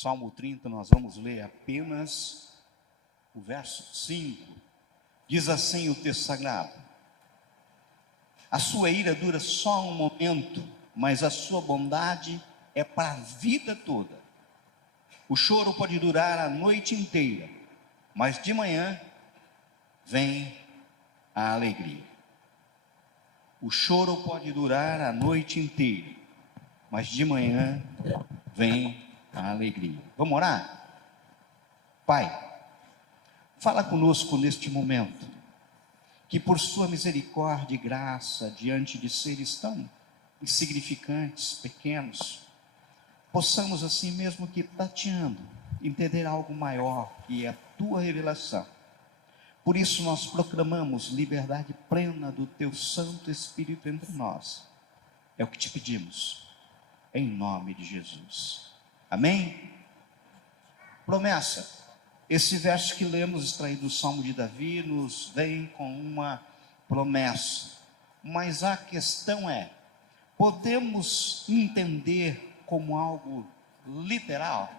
Salmo 30, nós vamos ler apenas o verso 5. Diz assim o texto sagrado: a sua ira dura só um momento, mas a sua bondade é para a vida toda. O choro pode durar a noite inteira, mas de manhã vem a alegria. O choro pode durar a noite inteira, mas de manhã vem a alegria. Vamos orar? Pai, fala conosco neste momento, que por sua misericórdia e graça, diante de seres tão insignificantes, pequenos, possamos assim mesmo que tateando, entender algo maior, que é a tua revelação. Por isso nós proclamamos liberdade plena do teu Santo Espírito entre nós. É o que te pedimos, em nome de Jesus. Amém? Promessa. Esse verso que lemos, extraído do Salmo de Davi, nos vem com uma promessa. Mas a questão é, podemos entender como algo literal?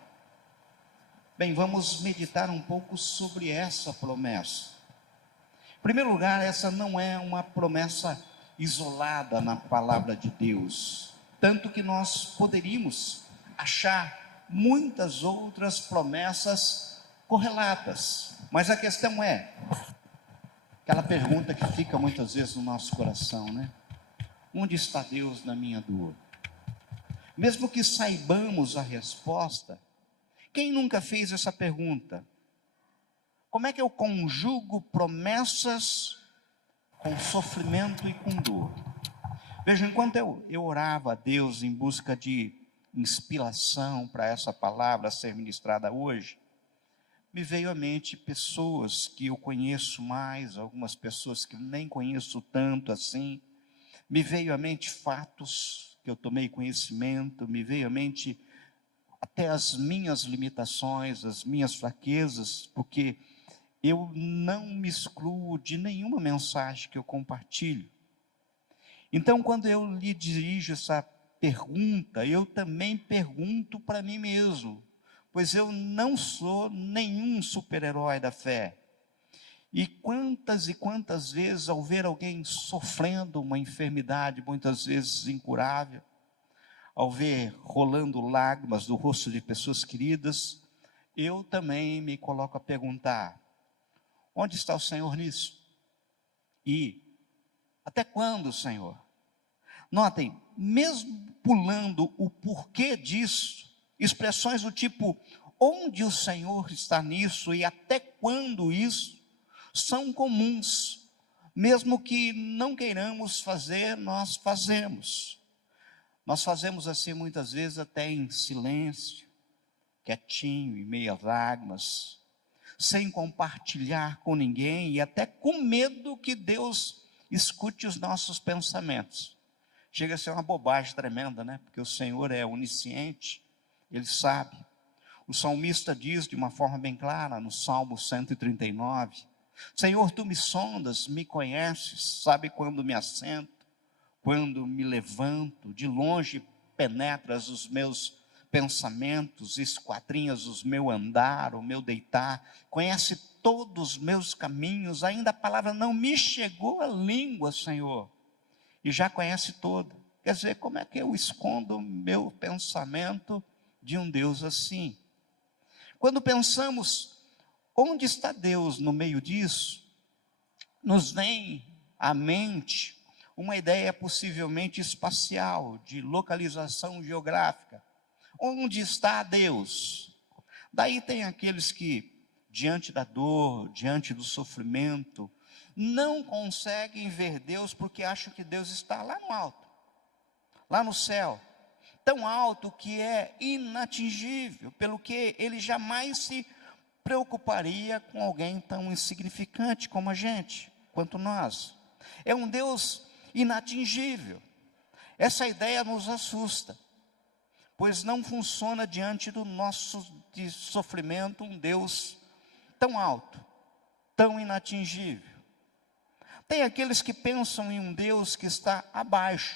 Bem, vamos meditar um pouco sobre essa promessa. Em primeiro lugar, essa não é uma promessa isolada na palavra de Deus, tanto que nós poderíamos achar muitas outras promessas correlatas, mas a questão é, aquela pergunta que fica muitas vezes no nosso coração, né? Onde está Deus na minha dor? Mesmo que saibamos a resposta, quem nunca fez essa pergunta? Como é que eu conjugo promessas com sofrimento e com dor? Veja, enquanto eu orava a Deus em busca de inspiração para essa palavra ser ministrada hoje, me veio à mente pessoas que eu conheço mais, algumas pessoas que nem conheço tanto assim. Me veio à mente fatos que eu tomei conhecimento, me veio à mente até as minhas limitações, as minhas fraquezas, porque eu não me excluo de nenhuma mensagem que eu compartilho. Então, quando eu lhe dirijo essa pergunta, eu também pergunto para mim mesmo, pois eu não sou nenhum super-herói da fé. E quantas vezes, ao ver alguém sofrendo uma enfermidade, muitas vezes incurável, ao ver rolando lágrimas do rosto de pessoas queridas, eu também me coloco a perguntar: onde está o Senhor nisso? E até quando, Senhor? Notem, mesmo pulando o porquê disso, expressões do tipo, onde o Senhor está nisso e até quando isso, são comuns. Mesmo que não queiramos fazer, nós fazemos. Nós fazemos assim muitas vezes até em silêncio, quietinho, em meio às lágrimas, sem compartilhar com ninguém e até com medo que Deus escute os nossos pensamentos. Chega a ser uma bobagem tremenda, né? Porque o Senhor é onisciente, Ele sabe. O salmista diz de uma forma bem clara, no Salmo 139, Senhor, Tu me sondas, me conheces, sabe quando me assento, quando me levanto, de longe penetras os meus pensamentos, esquadrinhas o meu andar, o meu deitar, conhece todos os meus caminhos, ainda a palavra não me chegou à língua, Senhor, e já conhece toda. Quer dizer, como é que eu escondo o meu pensamento de um Deus assim? Quando pensamos, onde está Deus no meio disso, nos vem à mente uma ideia possivelmente espacial, de localização geográfica. Onde está Deus? Daí tem aqueles que, diante da dor, diante do sofrimento, não conseguem ver Deus porque acham que Deus está lá no alto, lá no céu, tão alto que é inatingível, pelo que Ele jamais se preocuparia com alguém tão insignificante como a gente, quanto nós. É um Deus inatingível. Essa ideia nos assusta, pois não funciona diante do nosso sofrimento um Deus tão alto, tão inatingível. Tem aqueles que pensam em um Deus que está abaixo,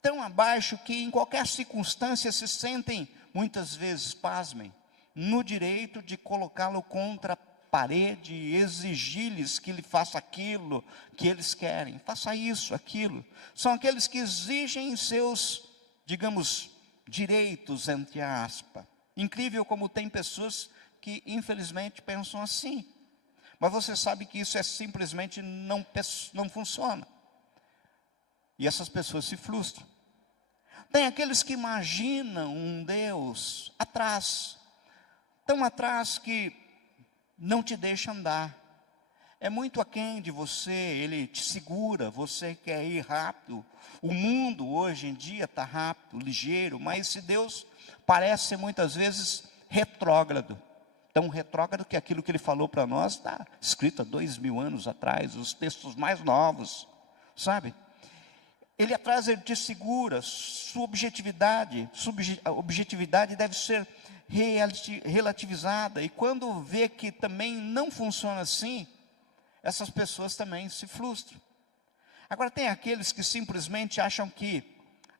tão abaixo que em qualquer circunstância se sentem muitas vezes, pasmem, no direito de colocá-lo contra a parede e exigir-lhes que ele faça aquilo que eles querem. Faça isso, aquilo. São aqueles que exigem seus, digamos, direitos, entre aspas. Incrível como tem pessoas que infelizmente pensam assim. Mas você sabe que isso simplesmente não funciona. E essas pessoas se frustram. Tem aqueles que imaginam um Deus atrás, tão atrás que não te deixa andar. É muito aquém de você, ele te segura, você quer ir rápido. O mundo hoje em dia está rápido, ligeiro, mas esse Deus parece ser muitas vezes retrógrado. Tão retrógrado que aquilo que ele falou para nós está escrito há 2000 anos atrás, os textos mais novos, sabe? Ele atrás, ele te segura, sua objetividade deve ser relativizada. E quando vê que também não funciona assim, essas pessoas também se frustram. Agora tem aqueles que simplesmente acham que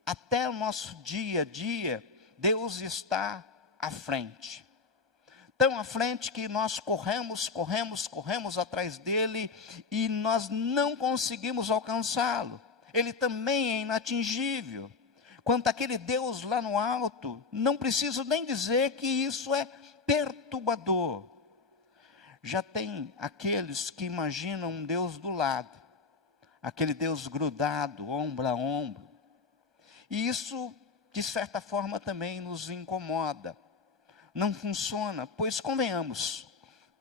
até o nosso dia a dia, Deus está à frente. Tão à frente que nós corremos atrás dele e nós não conseguimos alcançá-lo. Ele também é inatingível. Quanto àquele Deus lá no alto, não preciso nem dizer que isso é perturbador. Já tem aqueles que imaginam um Deus do lado, aquele Deus grudado, ombro a ombro. E isso, de certa forma, também nos incomoda. Não funciona, pois convenhamos,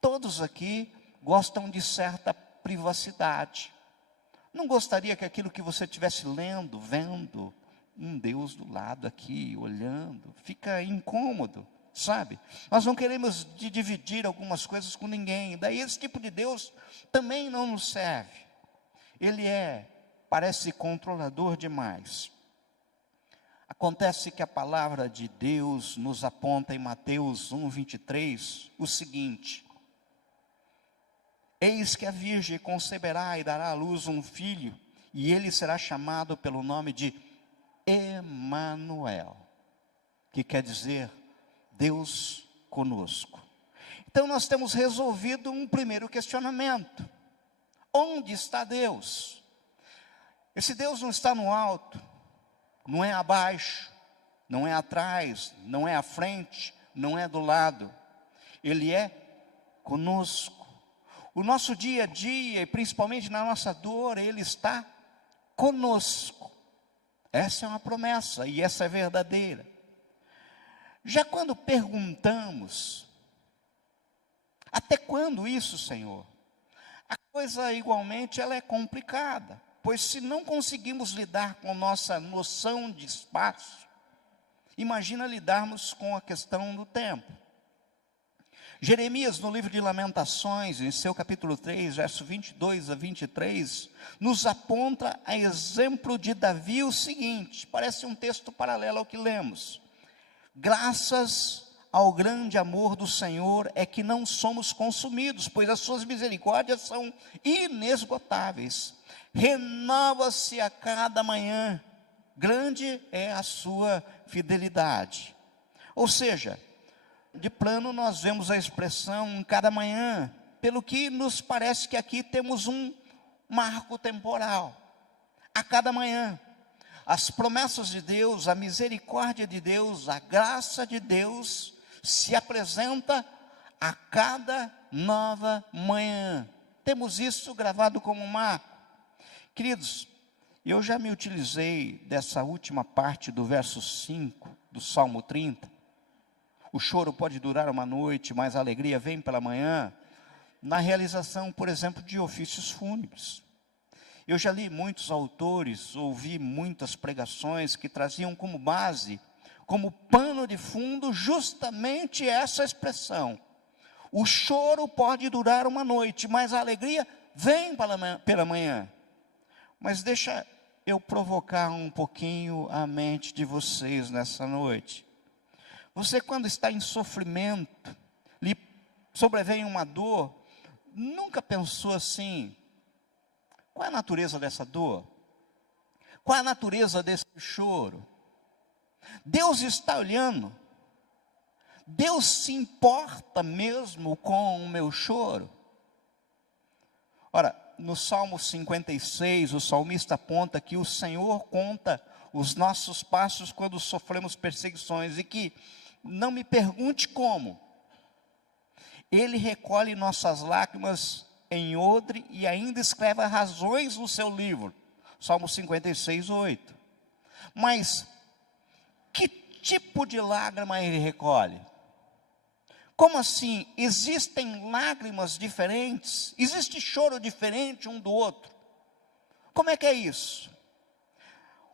todos aqui gostam de certa privacidade. Não gostaria que aquilo que você estivesse lendo, vendo um Deus do lado aqui, olhando, fica incômodo, sabe? Nós não queremos dividir algumas coisas com ninguém, daí esse tipo de Deus também não nos serve. Ele parece controlador demais. Acontece que a palavra de Deus nos aponta em Mateus 1:23 o seguinte: eis que a virgem conceberá e dará à luz um filho, e ele será chamado pelo nome de Emanuel, que quer dizer Deus conosco. Então nós temos resolvido um primeiro questionamento: onde está Deus? Esse Deus não está no alto, não é abaixo, não é atrás, não é à frente, não é do lado. Ele é conosco. O nosso dia a dia, e principalmente na nossa dor, Ele está conosco. Essa é uma promessa e essa é verdadeira. Já quando perguntamos, até quando isso, Senhor? A coisa igualmente ela é complicada. Pois se não conseguimos lidar com nossa noção de espaço, imagina lidarmos com a questão do tempo. Jeremias, no livro de Lamentações, em seu capítulo 3, verso 22 a 23, nos aponta a exemplo de Davi o seguinte, parece um texto paralelo ao que lemos: graças ao grande amor do Senhor é que não somos consumidos, pois as suas misericórdias são inesgotáveis. Renova-se a cada manhã, grande é a sua fidelidade. Ou seja, de plano nós vemos a expressão cada manhã, pelo que nos parece que aqui temos um marco temporal. A cada manhã, as promessas de Deus, a misericórdia de Deus, a graça de Deus se apresenta a cada nova manhã. Temos isso gravado como um marco. Queridos, eu já me utilizei dessa última parte do verso 5 do Salmo 30. O choro pode durar uma noite, mas a alegria vem pela manhã. Na realização, por exemplo, de ofícios fúnebres. Eu já li muitos autores, ouvi muitas pregações que traziam como base, como pano de fundo, justamente essa expressão. O choro pode durar uma noite, mas a alegria vem pela manhã. Mas deixa eu provocar um pouquinho a mente de vocês nessa noite. Você, quando está em sofrimento, lhe sobrevém uma dor, nunca pensou assim: qual é a natureza dessa dor? Qual é a natureza desse choro? Deus está olhando, Deus se importa mesmo com o meu choro? Ora, no Salmo 56, o salmista aponta que o Senhor conta os nossos passos quando sofremos perseguições, e que, não me pergunte como, Ele recolhe nossas lágrimas em odre e ainda escreve razões no seu livro. Salmo 56, 8. Mas, que tipo de lágrima Ele recolhe? Como assim? Existem lágrimas diferentes? Existe choro diferente um do outro? Como é que é isso?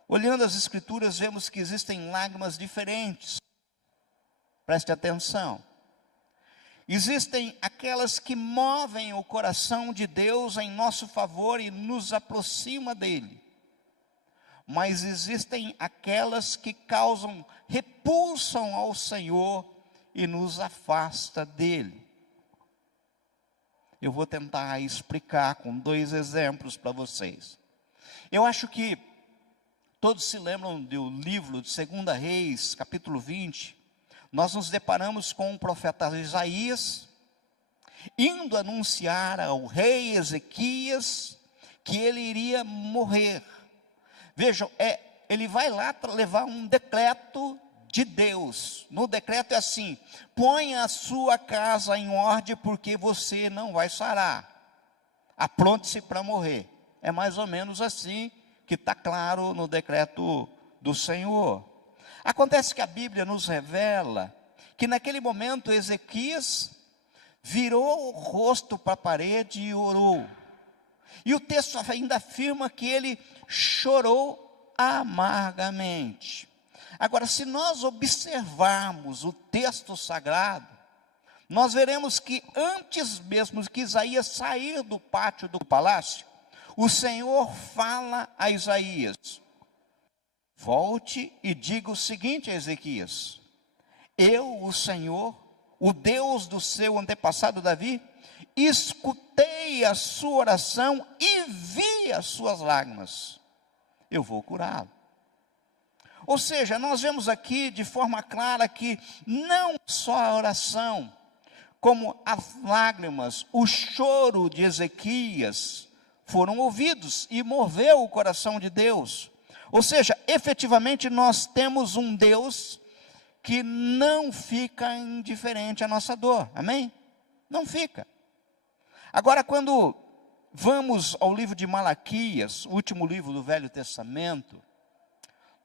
Olhando as Escrituras, vemos que existem lágrimas diferentes. Preste atenção. Existem aquelas que movem o coração de Deus em nosso favor e nos aproxima dele. Mas existem aquelas que causam repulsão ao Senhor e nos afasta dele. Eu vou tentar explicar com 2 exemplos para vocês. Eu acho que todos se lembram do livro de 2 Reis, capítulo 20. Nós nos deparamos com o profeta Isaías, indo anunciar ao rei Ezequias que ele iria morrer. Vejam, ele vai lá levar um decreto de Deus. No decreto é assim: ponha a sua casa em ordem, porque você não vai sarar. Apronte-se para morrer. É mais ou menos assim que está claro no decreto do Senhor. Acontece que a Bíblia nos revela que naquele momento Ezequias virou o rosto para a parede e orou. E o texto ainda afirma que ele chorou amargamente. Agora, se nós observarmos o texto sagrado, nós veremos que antes mesmo que Isaías sair do pátio do palácio, o Senhor fala a Isaías: volte e diga o seguinte a Ezequias: eu, o Senhor, o Deus do seu antepassado Davi, escutei a sua oração e vi as suas lágrimas. Eu vou curá-lo. Ou seja, nós vemos aqui de forma clara que não só a oração, como as lágrimas, o choro de Ezequias foram ouvidos e moveu o coração de Deus. Ou seja, efetivamente nós temos um Deus que não fica indiferente à nossa dor, amém? Não fica. Agora, quando vamos ao livro de Malaquias, o último livro do Velho Testamento,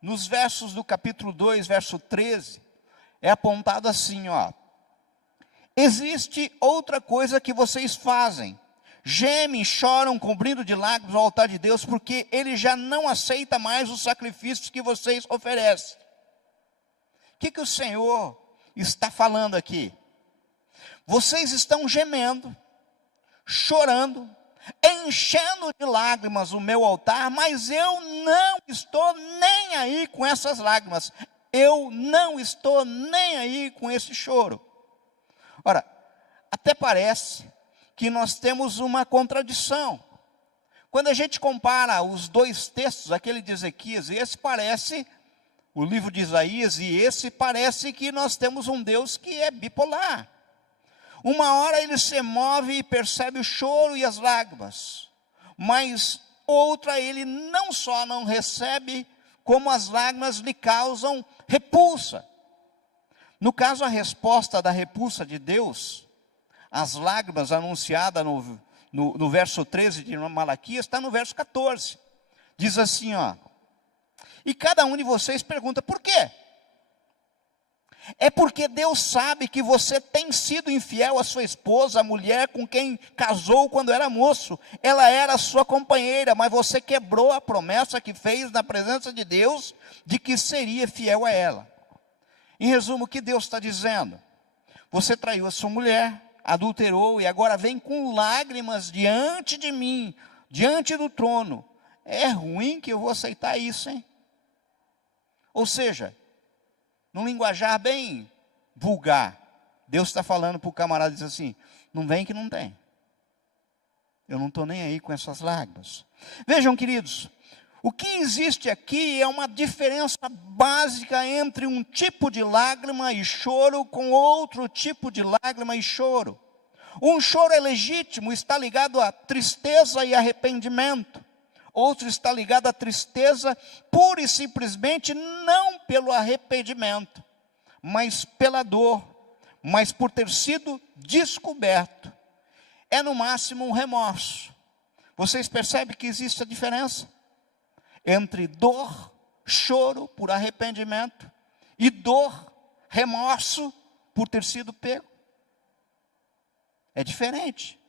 nos versos do capítulo 2, verso 13, é apontado assim, ó: existe outra coisa que vocês fazem, gemem, choram, cobrindo de lágrimas ao altar de Deus, porque Ele já não aceita mais os sacrifícios que vocês oferecem. O que o Senhor está falando aqui? Vocês estão gemendo, chorando, enchendo de lágrimas o meu altar, mas eu não estou nem aí com essas lágrimas. Eu não estou nem aí com esse choro. Ora, até parece que nós temos uma contradição. Quando a gente compara os 2 textos, aquele de Ezequias e esse, parece, o livro de Isaías e esse, parece que nós temos um Deus que é bipolar. Uma hora ele se move e percebe o choro e as lágrimas, mas outra ele não só não recebe, como as lágrimas lhe causam repulsa. No caso, a resposta da repulsa de Deus, as lágrimas anunciada no verso 13 de Malaquias, está no verso 14. Diz assim, ó: e cada um de vocês pergunta, por quê? É porque Deus sabe que você tem sido infiel à sua esposa, a mulher com quem casou quando era moço. Ela era sua companheira, mas você quebrou a promessa que fez na presença de Deus, de que seria fiel a ela. Em resumo, o que Deus está dizendo? Você traiu a sua mulher, adulterou e agora vem com lágrimas diante de mim, diante do trono. É ruim que eu vou aceitar isso, hein? Ou seja, num linguajar bem vulgar, Deus está falando para o camarada, diz assim: não vem que não tem. Eu não estou nem aí com essas lágrimas. Vejam, queridos, O que existe aqui é uma diferença básica entre um tipo de lágrima e choro com outro tipo de lágrima e choro. Um choro é legítimo, está ligado à tristeza e arrependimento. Outro está ligado à tristeza pura e simplesmente não pelo arrependimento, mas pela dor, mas por ter sido descoberto. É no máximo um remorso. Vocês percebem que existe a diferença entre dor, choro por arrependimento e dor, remorso por ter sido pego? É diferente.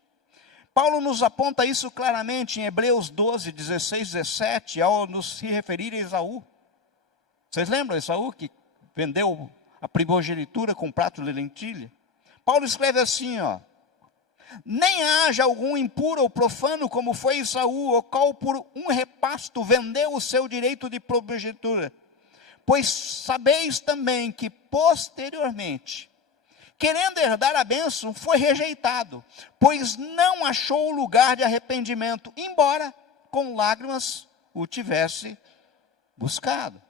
Paulo nos aponta isso claramente em Hebreus 12, 16, 17, ao nos se referir a Esaú. Vocês lembram Esaú que vendeu a primogenitura com um prato de lentilha? Paulo escreve assim, ó: nem haja algum impuro ou profano como foi Esaú, o qual por um repasto vendeu o seu direito de primogenitura. Pois sabeis também que posteriormente, querendo herdar a bênção, foi rejeitado, pois não achou lugar de arrependimento, embora com lágrimas o tivesse buscado.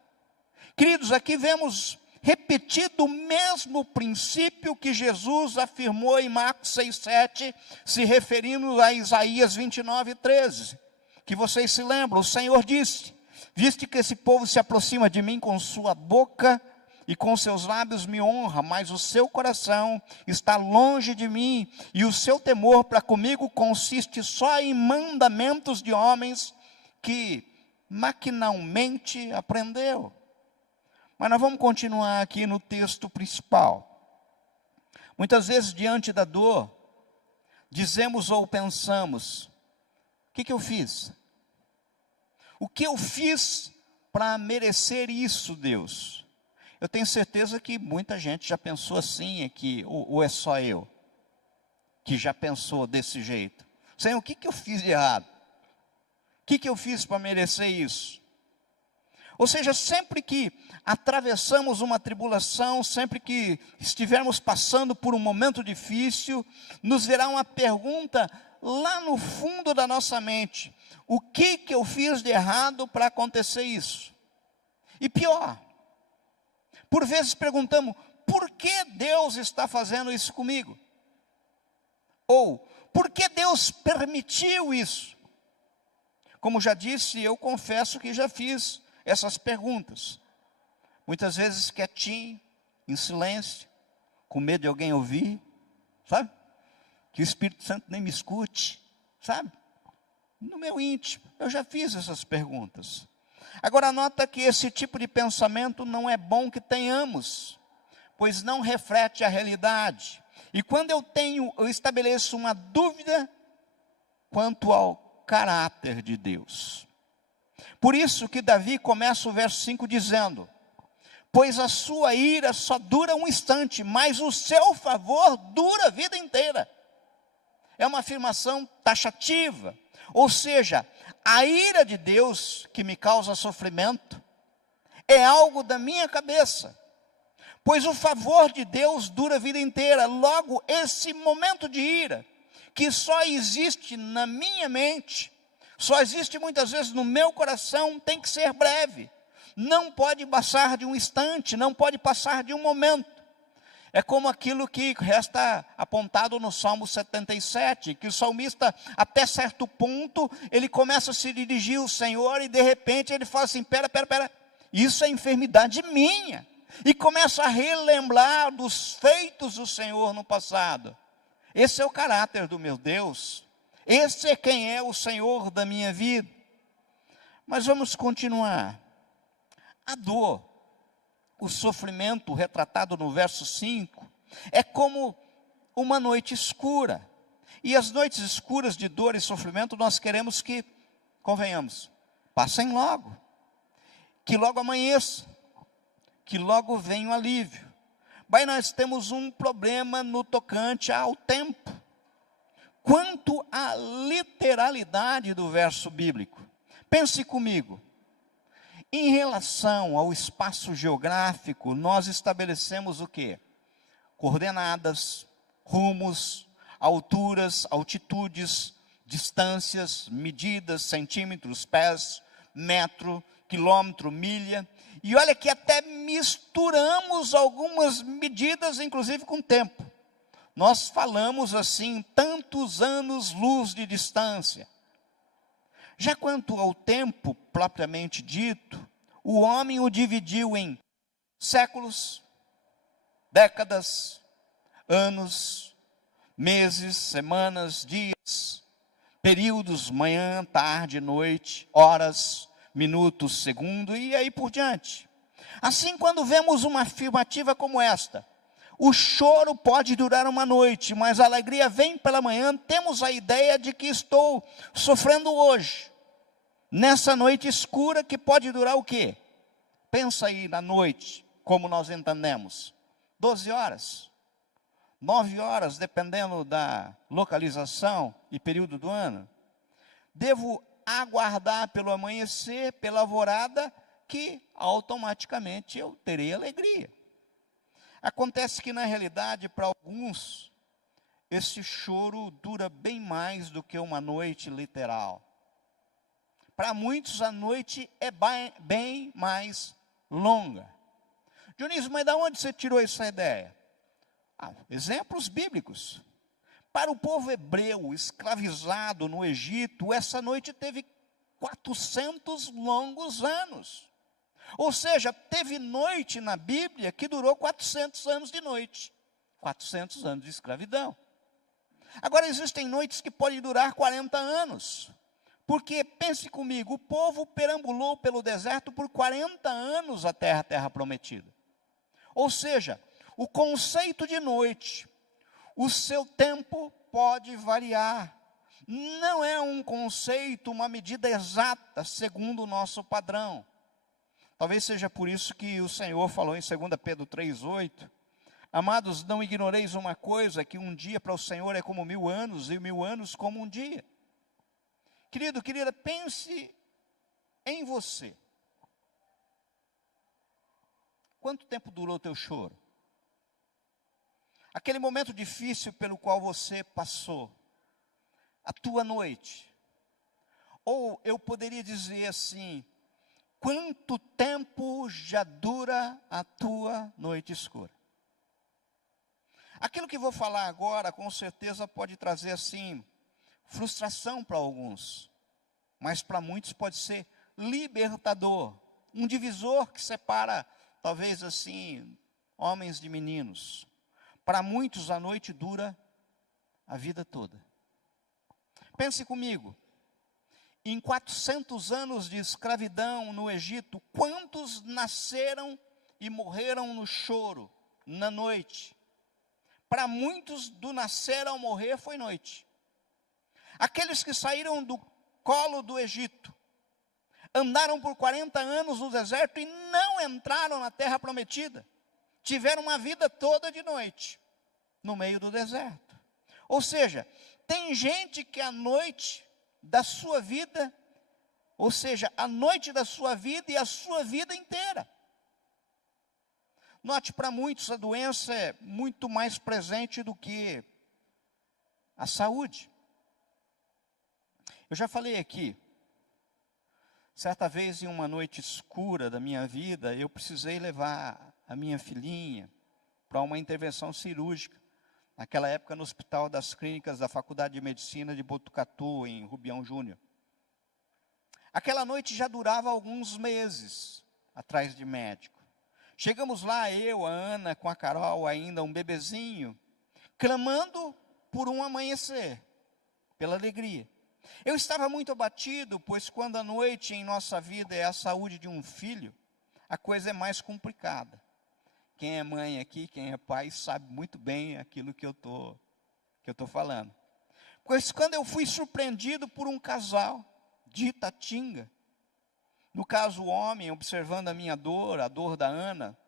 Queridos, aqui vemos repetido o mesmo princípio que Jesus afirmou em Marcos 6,7, se referindo a Isaías 29,13, que vocês se lembram. O Senhor disse: viste que esse povo se aproxima de mim com sua boca e com seus lábios me honra, mas o seu coração está longe de mim, e o seu temor para comigo consiste só em mandamentos de homens que maquinalmente aprendeu. Mas nós vamos continuar aqui no texto principal. Muitas vezes, diante da dor, dizemos ou pensamos: o que eu fiz? O que eu fiz para merecer isso, Deus? Eu tenho certeza que muita gente já pensou assim, ou é só eu que já pensou desse jeito. Senhor, o que eu fiz de errado? O que eu fiz para merecer isso? Ou seja, sempre que atravessamos uma tribulação, sempre que estivermos passando por um momento difícil, nos virá uma pergunta lá no fundo da nossa mente: o que eu fiz de errado para acontecer isso? E pior, por vezes perguntamos: por que Deus está fazendo isso comigo? Ou, por que Deus permitiu isso? Como já disse, eu confesso que já fiz essas perguntas. Muitas vezes quietinho, em silêncio, com medo de alguém ouvir, sabe? Que o Espírito Santo nem me escute, sabe? No meu íntimo, eu já fiz essas perguntas. Agora nota que esse tipo de pensamento não é bom que tenhamos, pois não reflete a realidade. E quando eu estabeleço uma dúvida quanto ao caráter de Deus. Por isso que Davi começa o verso 5 dizendo: pois a sua ira só dura um instante, mas o seu favor dura a vida inteira. É uma afirmação taxativa. Ou seja, a ira de Deus que me causa sofrimento é algo da minha cabeça, pois o favor de Deus dura a vida inteira. Logo, esse momento de ira, que só existe na minha mente, só existe muitas vezes no meu coração, tem que ser breve. Não pode passar de um instante, não pode passar de um momento. É como aquilo que resta apontado no Salmo 77, que o salmista, até certo ponto, ele começa a se dirigir ao Senhor e de repente ele fala assim: pera, isso é enfermidade minha. E começa a relembrar dos feitos do Senhor no passado. Esse é o caráter do meu Deus. Esse é quem é o Senhor da minha vida. Mas vamos continuar. A dor, o sofrimento retratado no verso 5, é como uma noite escura. E as noites escuras de dor e sofrimento, nós queremos que, convenhamos, passem logo. Que logo amanheça. Que logo venha o alívio. Mas nós temos um problema no tocante ao tempo. Quanto à literalidade do verso bíblico, pense comigo. Em relação ao espaço geográfico, nós estabelecemos o quê? Coordenadas, rumos, alturas, altitudes, distâncias, medidas, centímetros, pés, metro, quilômetro, milha. E olha que até misturamos algumas medidas, inclusive com tempo. Nós falamos assim, tantos anos-luz de distância. Já quanto ao tempo propriamente dito, o homem o dividiu em séculos, décadas, anos, meses, semanas, dias, períodos, manhã, tarde, noite, horas, minutos, segundo e aí por diante. Assim, quando vemos uma afirmativa como esta, o choro pode durar uma noite, mas a alegria vem pela manhã, temos a ideia de que estou sofrendo hoje, nessa noite escura que pode durar o quê? Pensa aí na noite, como nós entendemos, 12 horas, 9 horas, dependendo da localização e período do ano. Devo aguardar pelo amanhecer, pela alvorada, que automaticamente eu terei alegria. Acontece que, na realidade, para alguns, esse choro dura bem mais do que uma noite literal. Para muitos, a noite é bem mais longa. Dionísio, mas de onde você tirou essa ideia? Exemplos bíblicos. Para o povo hebreu escravizado no Egito, essa noite teve 400 longos anos. Ou seja, teve noite na Bíblia que durou 400 anos de noite. 400 anos de escravidão. Agora, existem noites que podem durar 40 anos. Porque, pense comigo, o povo perambulou pelo deserto por 40 anos até a terra prometida. Ou seja, o conceito de noite, o seu tempo pode variar. Não é um conceito, uma medida exata, segundo o nosso padrão. Talvez seja por isso que o Senhor falou em 2 Pedro 3,8, amados, não ignoreis uma coisa, que um dia para o Senhor é como 1000 anos, e 1000 anos como um dia. Querido, querida, pense em você. Quanto tempo durou o teu choro? Aquele momento difícil pelo qual você passou, a tua noite. Ou eu poderia dizer assim, quanto tempo já dura a tua noite escura? Aquilo que vou falar agora, com certeza pode trazer assim, frustração para alguns. Mas para muitos pode ser libertador. Um divisor que separa, talvez assim, homens de meninos. Para muitos a noite dura a vida toda. Pense comigo. Em 400 anos de escravidão no Egito, quantos nasceram e morreram no choro, na noite? Para muitos, do nascer ao morrer foi noite. Aqueles que saíram do colo do Egito, andaram por 40 anos no deserto e não entraram na terra prometida. Tiveram uma vida toda de noite, no meio do deserto. Ou seja, tem gente que a noite da sua vida, ou seja, a noite da sua vida e a sua vida inteira. Note, para muitos a doença é muito mais presente do que a saúde. Eu já falei aqui, certa vez em uma noite escura da minha vida, eu precisei levar a minha filhinha para uma intervenção cirúrgica. Naquela época no Hospital das Clínicas da Faculdade de Medicina de Botucatu, em Rubião Júnior. Aquela noite já durava alguns meses, atrás de médico. Chegamos lá, eu, a Ana, com a Carol ainda, um bebezinho, clamando por um amanhecer, pela alegria. Eu estava muito abatido, pois quando a noite em nossa vida é a saúde de um filho, a coisa é mais complicada. Quem é mãe aqui, quem é pai, sabe muito bem aquilo que eu tô falando. Pois quando eu fui surpreendido por um casal de Itatinga, no caso o homem, observando a minha dor, a dor da Ana,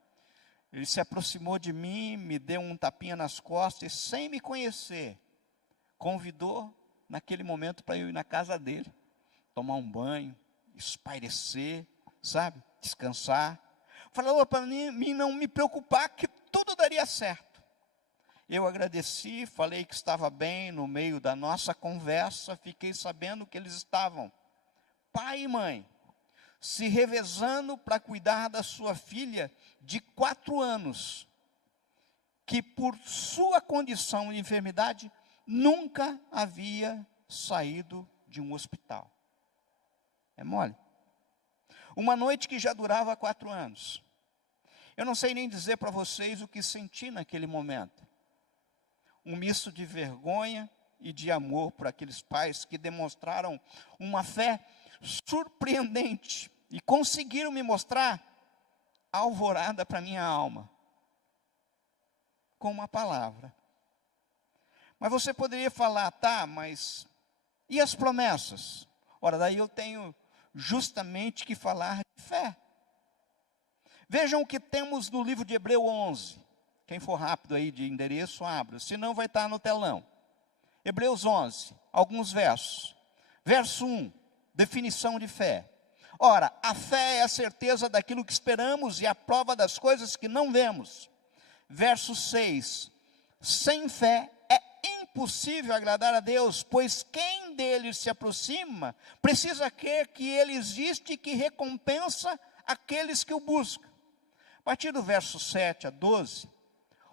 ele se aproximou de mim, me deu um tapinha nas costas e sem me conhecer, convidou naquele momento para eu ir na casa dele, tomar um banho, espairecer, sabe, descansar. Falou para mim não me preocupar, que tudo daria certo. Eu agradeci, falei que estava bem. No meio da nossa conversa, fiquei sabendo que eles estavam, pai e mãe, se revezando para cuidar da sua filha de 4 anos, que por sua condição de enfermidade, nunca havia saído de um hospital. É mole? Uma noite que já durava 4 anos. Eu não sei nem dizer para vocês o que senti naquele momento. Um misto de vergonha e de amor por aqueles pais que demonstraram uma fé surpreendente e conseguiram me mostrar a alvorada para minha alma, com uma palavra. Mas você poderia falar, tá, mas e as promessas? Ora, daí eu tenho justamente que falar de fé. Vejam o que temos no livro de Hebreus 11. Quem for rápido aí de endereço, abra. Senão vai estar no telão. Hebreus 11, alguns versos. Verso 1, definição de fé. Ora, a fé é a certeza daquilo que esperamos e a prova das coisas que não vemos. Verso 6, sem fé é impossível agradar a Deus, pois quem dele se aproxima, precisa crer que ele existe e que recompensa aqueles que o buscam. A partir do verso 7 a 12,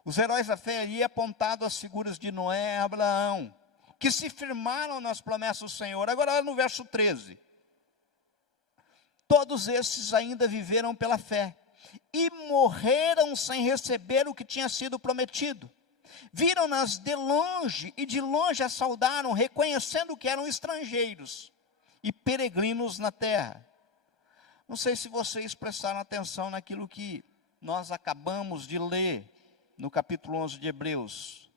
os heróis da fé ali apontados às figuras de Noé e Abraão, que se firmaram nas promessas do Senhor. Agora no verso 13. Todos esses ainda viveram pela fé e morreram sem receber o que tinha sido prometido. Viram-nas de longe e de longe as saudaram, reconhecendo que eram estrangeiros e peregrinos na terra. Não sei se vocês prestaram atenção naquilo que nós acabamos de ler no capítulo 11 de Hebreus.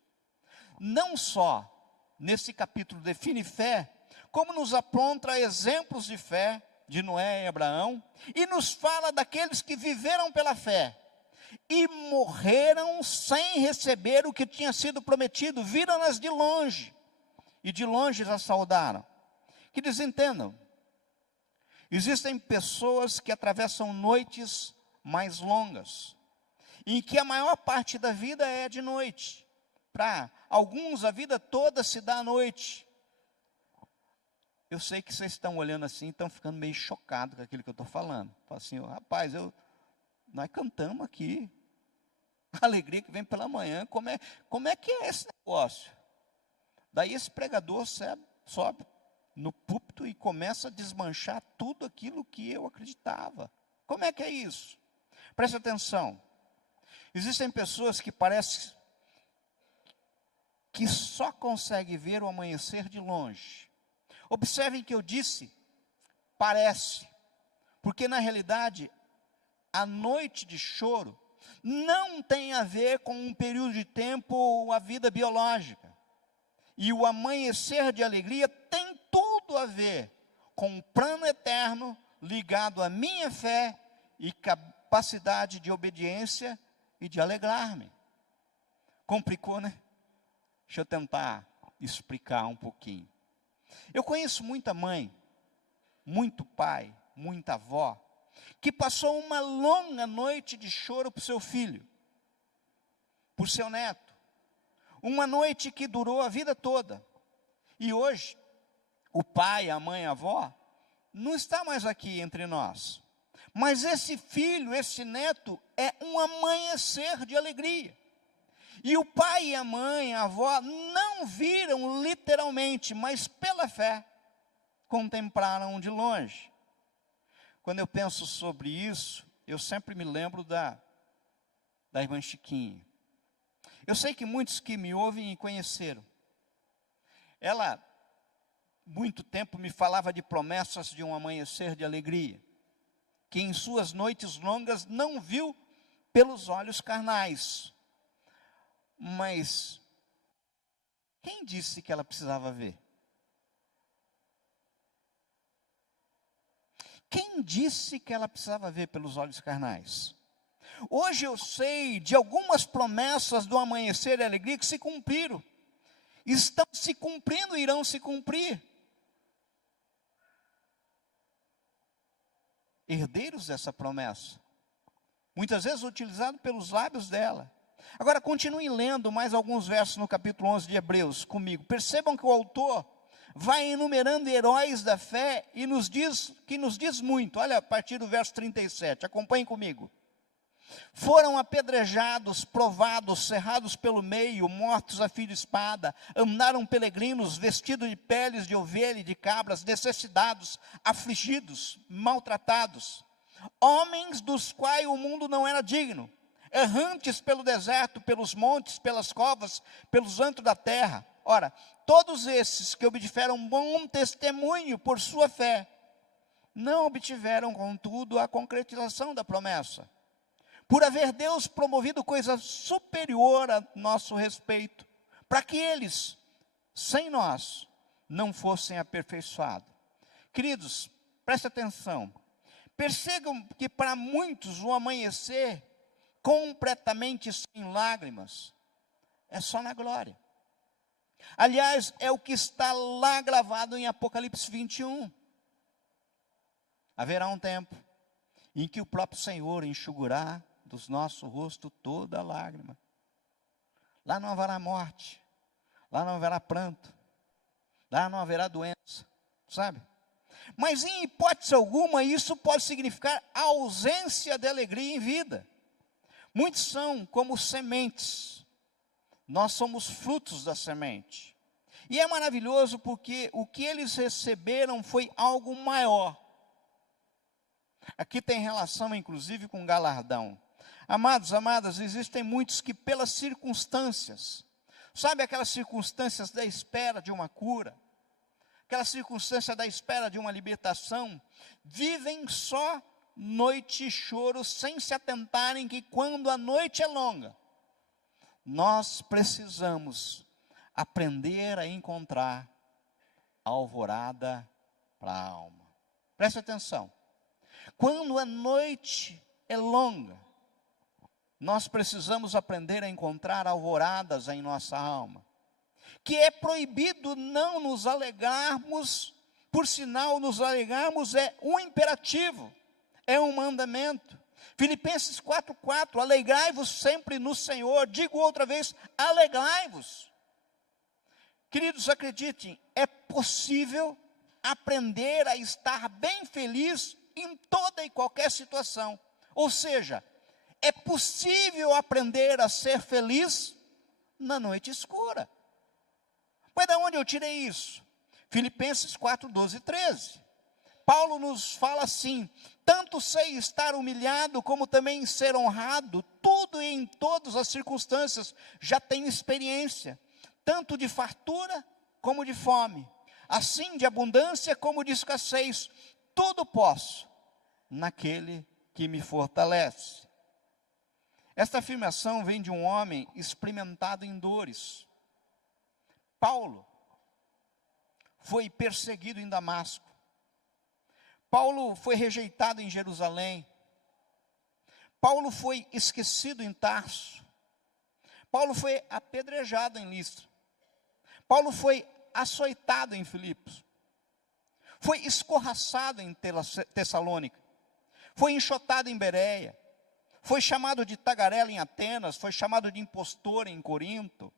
Não só nesse capítulo define fé, como nos aponta exemplos de fé de Noé e Abraão, e nos fala daqueles que viveram pela fé e morreram sem receber o que tinha sido prometido. Viram-nas de longe e de longe as saudaram. Que eles entendam, existem pessoas que atravessam noites mais longas, em que a maior parte da vida é de noite. Para alguns a vida toda se dá à noite. Eu sei que vocês estão olhando assim, estão ficando meio chocados com aquilo que eu estou falando. Fala assim, rapaz, nós cantamos aqui, a alegria que vem pela manhã, como é que é esse negócio? Daí esse pregador sobe no púlpito e começa a desmanchar tudo aquilo que eu acreditava. Como é que é isso? Preste atenção, existem pessoas que parecem que só conseguem ver o amanhecer de longe. Observem que eu disse, parece, porque na realidade, a noite de choro não tem a ver com um período de tempo ou a vida biológica. E o amanhecer de alegria tem tudo a ver com um plano eterno ligado à minha fé e capacidade de obediência e de alegrar-me. Complicou, né? Deixa eu tentar explicar um pouquinho. Eu conheço muita mãe, muito pai, muita avó, que passou uma longa noite de choro por seu filho, por seu neto. Uma noite que durou a vida toda. E hoje, o pai, a mãe, a avó, não está mais aqui entre nós. Mas esse filho, esse neto, é um amanhecer de alegria. E o pai e a mãe, a avó, não viram literalmente, mas pela fé, contemplaram de longe. Quando eu penso sobre isso, eu sempre me lembro da irmã Chiquinha. Eu sei que muitos que me ouvem e conheceram. Ela, muito tempo, me falava de promessas de um amanhecer de alegria, que em suas noites longas não viu pelos olhos carnais. Mas quem disse que ela precisava ver? Quem disse que ela precisava ver pelos olhos carnais? Hoje eu sei de algumas promessas do amanhecer e alegria que se cumpriram. Estão se cumprindo e irão se cumprir. Herdeiros dessa promessa. Muitas vezes utilizado pelos lábios dela. Agora, continuem lendo mais alguns versos no capítulo 11 de Hebreus comigo. Percebam que o autor vai enumerando heróis da fé e nos diz muito. Olha, a partir do verso 37, acompanhem comigo. Foram apedrejados, provados, cerrados pelo meio, mortos a fio de espada, andaram peregrinos, vestidos de peles de ovelha e de cabras, necessitados, afligidos, maltratados, homens dos quais o mundo não era digno, errantes pelo deserto, pelos montes, pelas covas, pelos antros da terra. Ora, todos esses que obtiveram bom testemunho por sua fé, não obtiveram, contudo, a concretização da promessa, por haver Deus promovido coisa superior a nosso respeito, para que eles, sem nós, não fossem aperfeiçoados. Queridos, preste atenção. Percebam que para muitos o amanhecer, completamente sem lágrimas, é só na glória. Aliás, é o que está lá gravado em Apocalipse 21. Haverá um tempo em que o próprio Senhor enxugará dos nossos rostos toda lágrima. Lá não haverá morte, lá não haverá pranto, lá não haverá doença, sabe? Mas em hipótese alguma isso pode significar ausência de alegria em vida. Muitos são como sementes, nós somos frutos da semente. E é maravilhoso porque o que eles receberam foi algo maior. Aqui tem relação inclusive com galardão. Amados, amadas, existem muitos que pelas circunstâncias, sabe aquelas circunstâncias da espera de uma cura, aquela circunstância da espera de uma libertação, vivem só noite e choro, sem se atentarem que quando a noite é longa, nós precisamos aprender a encontrar a alvorada para a alma. Preste atenção, quando a noite é longa, nós precisamos aprender a encontrar alvoradas em nossa alma, que é proibido não nos alegrarmos, por sinal, nos alegrarmos é um imperativo, é um mandamento. Filipenses 4:4, alegrai-vos sempre no Senhor, digo outra vez, alegrai-vos. Queridos, acreditem, é possível aprender a estar bem feliz em toda e qualquer situação, ou seja, é possível aprender a ser feliz na noite escura. Mas de onde eu tirei isso? Filipenses 4, 12 e 13. Paulo nos fala assim: tanto sei estar humilhado, como também ser honrado, tudo e em todas as circunstâncias já tenho experiência, tanto de fartura como de fome, assim de abundância como de escassez, tudo posso naquele que me fortalece. Esta afirmação vem de um homem experimentado em dores. Paulo foi perseguido em Damasco. Paulo foi rejeitado em Jerusalém. Paulo foi esquecido em Tarso. Paulo foi apedrejado em Listra. Paulo foi açoitado em Filipos. Foi escorraçado em Tessalônica. Foi enxotado em Bereia. Foi chamado de tagarela em Atenas, foi chamado de impostor em Corinto,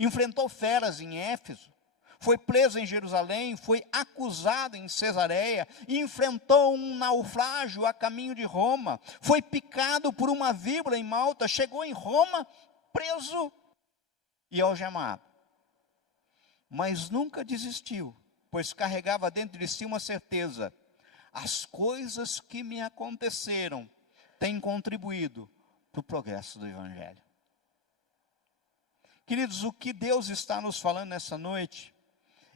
enfrentou feras em Éfeso, foi preso em Jerusalém, foi acusado em Cesareia, e enfrentou um naufrágio a caminho de Roma, foi picado por uma víbora em Malta, chegou em Roma preso e algemado. Mas nunca desistiu, pois carregava dentro de si uma certeza: as coisas que me aconteceram tem contribuído para o progresso do Evangelho. Queridos, o que Deus está nos falando nessa noite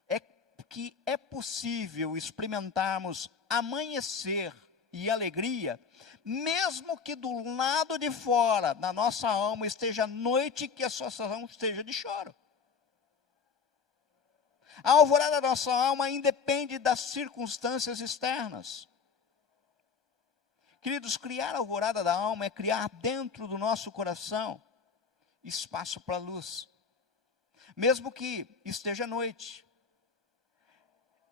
é que é possível experimentarmos amanhecer e alegria, mesmo que do lado de fora da nossa alma esteja noite, que a sua alma esteja de choro. A alvorada da nossa alma independe das circunstâncias externas. Queridos, criar a alvorada da alma é criar dentro do nosso coração espaço para a luz. Mesmo que esteja noite.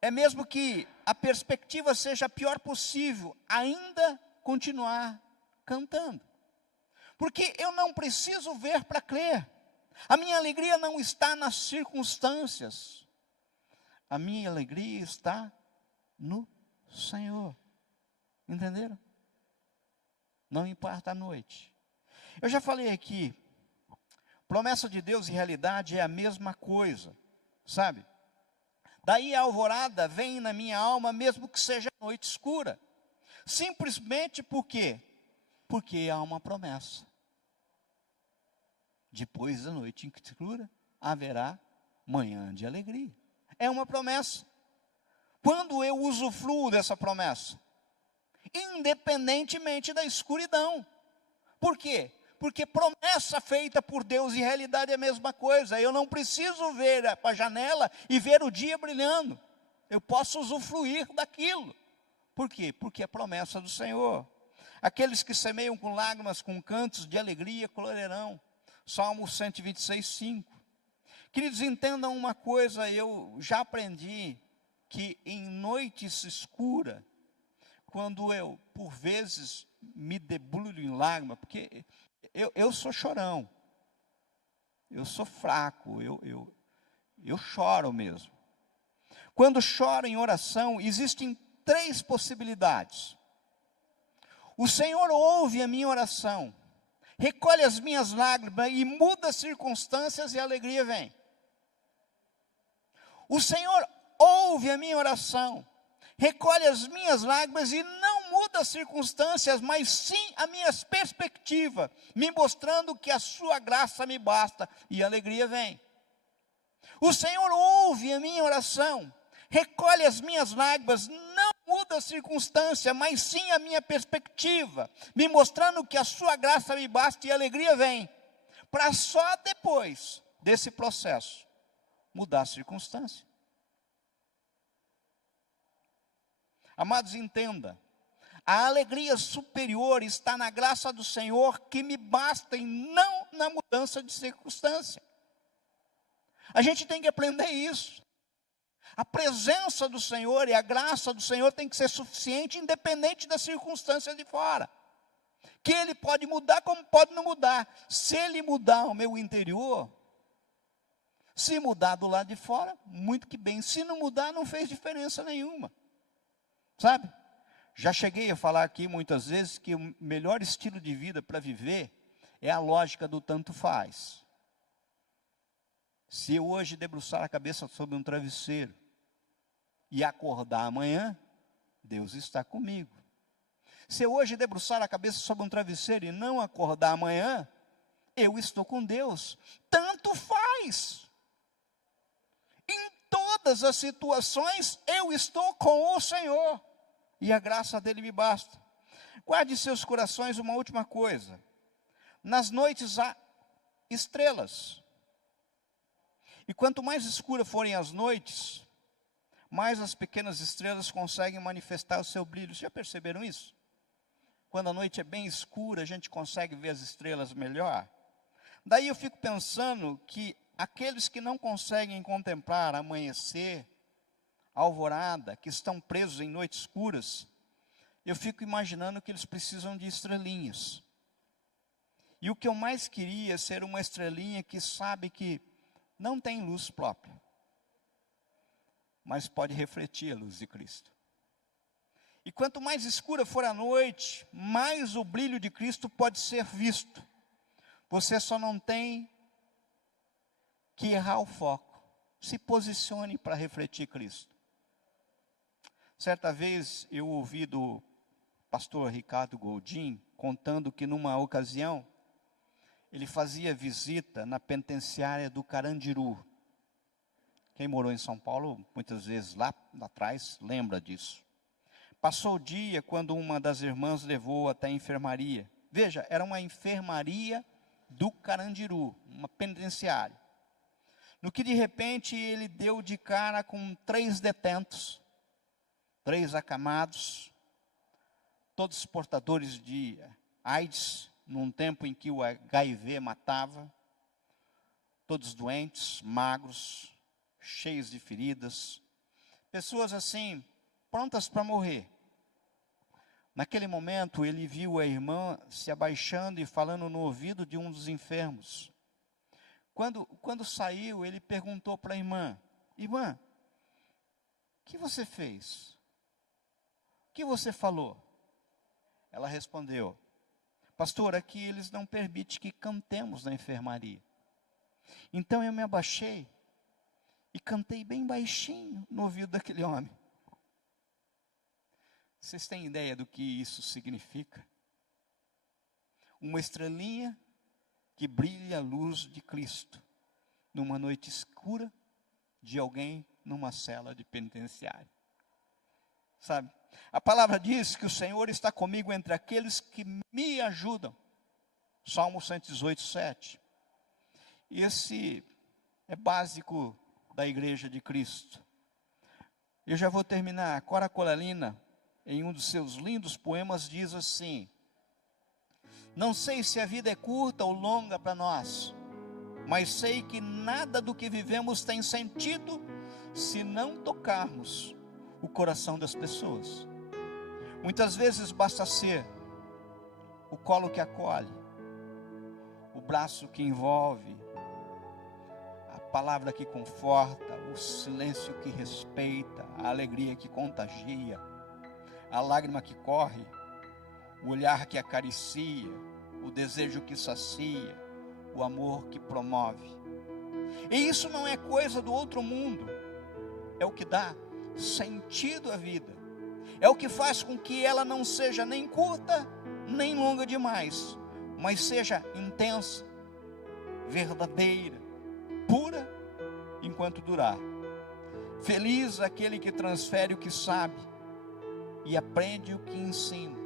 É mesmo que a perspectiva seja a pior possível, ainda continuar cantando. Porque eu não preciso ver para crer. A minha alegria não está nas circunstâncias. A minha alegria está no Senhor. Entenderam? Não importa a noite. Eu já falei aqui, promessa de Deus e realidade é a mesma coisa, sabe? Daí a alvorada vem na minha alma, mesmo que seja noite escura. Simplesmente por quê? Porque há uma promessa. Depois da noite escura, haverá manhã de alegria. É uma promessa. Quando eu usufruo dessa promessa? Independentemente da escuridão. Por quê? Porque promessa feita por Deus e realidade é a mesma coisa. Eu não preciso ver para a janela e ver o dia brilhando. Eu posso usufruir daquilo. Por quê? Porque é promessa do Senhor. Aqueles que semeiam com lágrimas, com cantos de alegria, colherão. Salmo 126, 5. Queridos, entendam uma coisa, eu já aprendi que em noites escuras, quando eu, por vezes, me debulho em lágrimas, porque eu sou chorão, eu sou fraco, eu choro mesmo. Quando choro em oração, existem 3 possibilidades. O Senhor ouve a minha oração, recolhe as minhas lágrimas e muda as circunstâncias e a alegria vem. O Senhor ouve a minha oração, recolhe as minhas lágrimas e não muda as circunstâncias, mas sim a minha perspectiva, me mostrando que a sua graça me basta e a alegria vem. O Senhor ouve a minha oração, recolhe as minhas lágrimas, não muda a circunstância, mas sim a minha perspectiva, me mostrando que a sua graça me basta e a alegria vem, para só depois desse processo mudar a circunstância. Amados, entenda, a alegria superior está na graça do Senhor que me basta e não na mudança de circunstância. A gente tem que aprender isso. A presença do Senhor e a graça do Senhor tem que ser suficiente, independente das circunstâncias de fora. Que Ele pode mudar como pode não mudar. Se Ele mudar o meu interior, se mudar do lado de fora, muito que bem. Se não mudar, não fez diferença nenhuma. Sabe? Já cheguei a falar aqui muitas vezes que o melhor estilo de vida para viver é a lógica do tanto faz. Se eu hoje debruçar a cabeça sobre um travesseiro e acordar amanhã, Deus está comigo. Se eu hoje debruçar a cabeça sobre um travesseiro e não acordar amanhã, eu estou com Deus. Tanto faz. Em todas as situações, eu estou com o Senhor. E a graça dele me basta. Guarde em seus corações uma última coisa. Nas noites há estrelas. E quanto mais escuras forem as noites, mais as pequenas estrelas conseguem manifestar o seu brilho. Já perceberam isso? Quando a noite é bem escura, a gente consegue ver as estrelas melhor. Daí eu fico pensando que aqueles que não conseguem contemplar amanhecer, alvorada, que estão presos em noites escuras, eu fico imaginando que eles precisam de estrelinhas. E o que eu mais queria é ser uma estrelinha que sabe que não tem luz própria, mas pode refletir a luz de Cristo. E quanto mais escura for a noite, mais o brilho de Cristo pode ser visto. Você só não tem que errar o foco. Se posicione para refletir Cristo. Certa vez eu ouvi do pastor Ricardo Goldin contando que numa ocasião ele fazia visita na penitenciária do Carandiru. Quem morou em São Paulo muitas vezes lá atrás lembra disso. Passou o dia quando uma das irmãs levou até a enfermaria. Veja, era uma enfermaria do Carandiru, uma penitenciária. No que de repente ele deu de cara com 3 detentos, 3 acamados, todos portadores de AIDS, num tempo em que o HIV matava, todos doentes, magros, cheios de feridas, pessoas assim, prontas para morrer. Naquele momento ele viu a irmã se abaixando e falando no ouvido de um dos enfermos. Quando saiu, ele perguntou para a irmã, que você fez? O que você falou? Ela respondeu: pastor, aqui eles não permitem que cantemos na enfermaria. Então eu me abaixei e cantei bem baixinho no ouvido daquele homem. Vocês têm ideia do que isso significa? Uma estrelinha que brilha a luz de Cristo numa noite escura de alguém numa cela de penitenciário. Sabe? A palavra diz que o Senhor está comigo entre aqueles que me ajudam. Salmo 118, 7. Esse é básico da igreja de Cristo. Eu já vou terminar. Cora Coralina, em um dos seus lindos poemas, diz assim: não sei se a vida é curta ou longa para nós, mas sei que nada do que vivemos tem sentido se não tocarmos o coração das pessoas. Muitas vezes basta ser o colo que acolhe, o braço que envolve, a palavra que conforta, o silêncio que respeita, a alegria que contagia, a lágrima que corre, o olhar que acaricia, o desejo que sacia, o amor que promove. E isso não é coisa do outro mundo, é o que dá sentido à vida, é o que faz com que ela não seja nem curta, nem longa demais, mas seja intensa, verdadeira, pura, enquanto durar. Feliz aquele que transfere o que sabe e aprende o que ensina.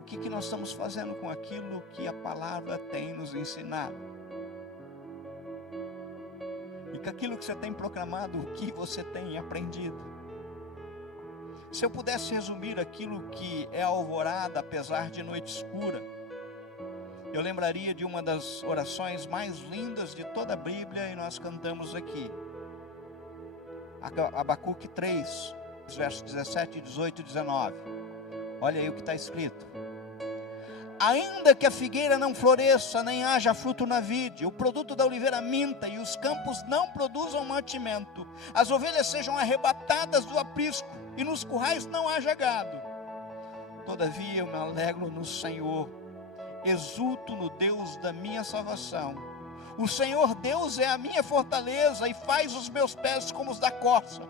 O que nós estamos fazendo com aquilo que a palavra tem nos ensinado? E com aquilo que você tem proclamado, o que você tem aprendido? Se eu pudesse resumir aquilo que é a alvorada, apesar de noite escura, eu lembraria de uma das orações mais lindas de toda a Bíblia, e nós cantamos aqui. Abacuque 3, versos 17, 18 e 19. Olha aí o que está escrito: ainda que a figueira não floresça, nem haja fruto na vide, o produto da oliveira minta, e os campos não produzam mantimento, as ovelhas sejam arrebatadas do aprisco, e nos currais não haja gado, todavia eu me alegro no Senhor, exulto no Deus da minha salvação. O Senhor Deus é a minha fortaleza, e faz os meus pés como os da corça,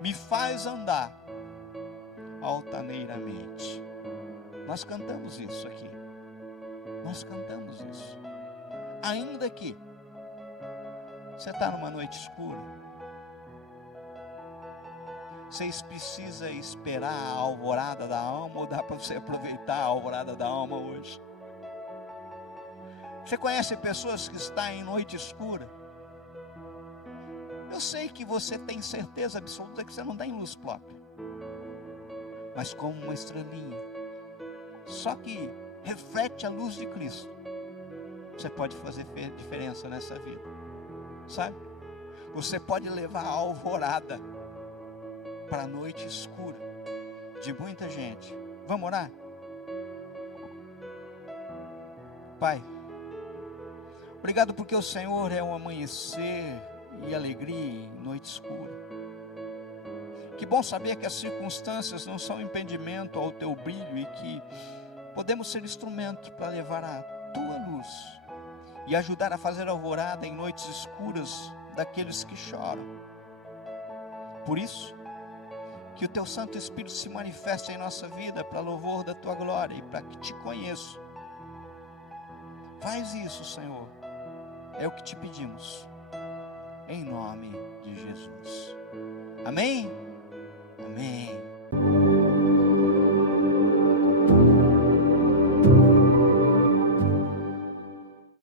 me faz andar altaneiramente. Nós cantamos isso aqui. Nós cantamos isso. Ainda que você está numa noite escura, vocês precisam esperar a alvorada da alma, ou dá para você aproveitar a alvorada da alma hoje? Você conhece pessoas que estão em noite escura? Eu sei que você tem certeza absoluta que você não tem luz própria, mas como uma estrelinha, só que reflete a luz de Cristo, você pode fazer diferença nessa vida, sabe? Você pode levar a alvorada para a noite escura de muita gente. Vamos orar? Pai, obrigado porque o Senhor é um amanhecer e alegria em noite escura. Que bom saber que as circunstâncias não são impedimento ao teu brilho, e que podemos ser instrumento para levar a tua luz e ajudar a fazer alvorada em noites escuras daqueles que choram. Por isso, que o teu Santo Espírito se manifeste em nossa vida para louvor da tua glória e para que te conheça. Faz isso, Senhor, é o que te pedimos, em nome de Jesus. Amém? Amém.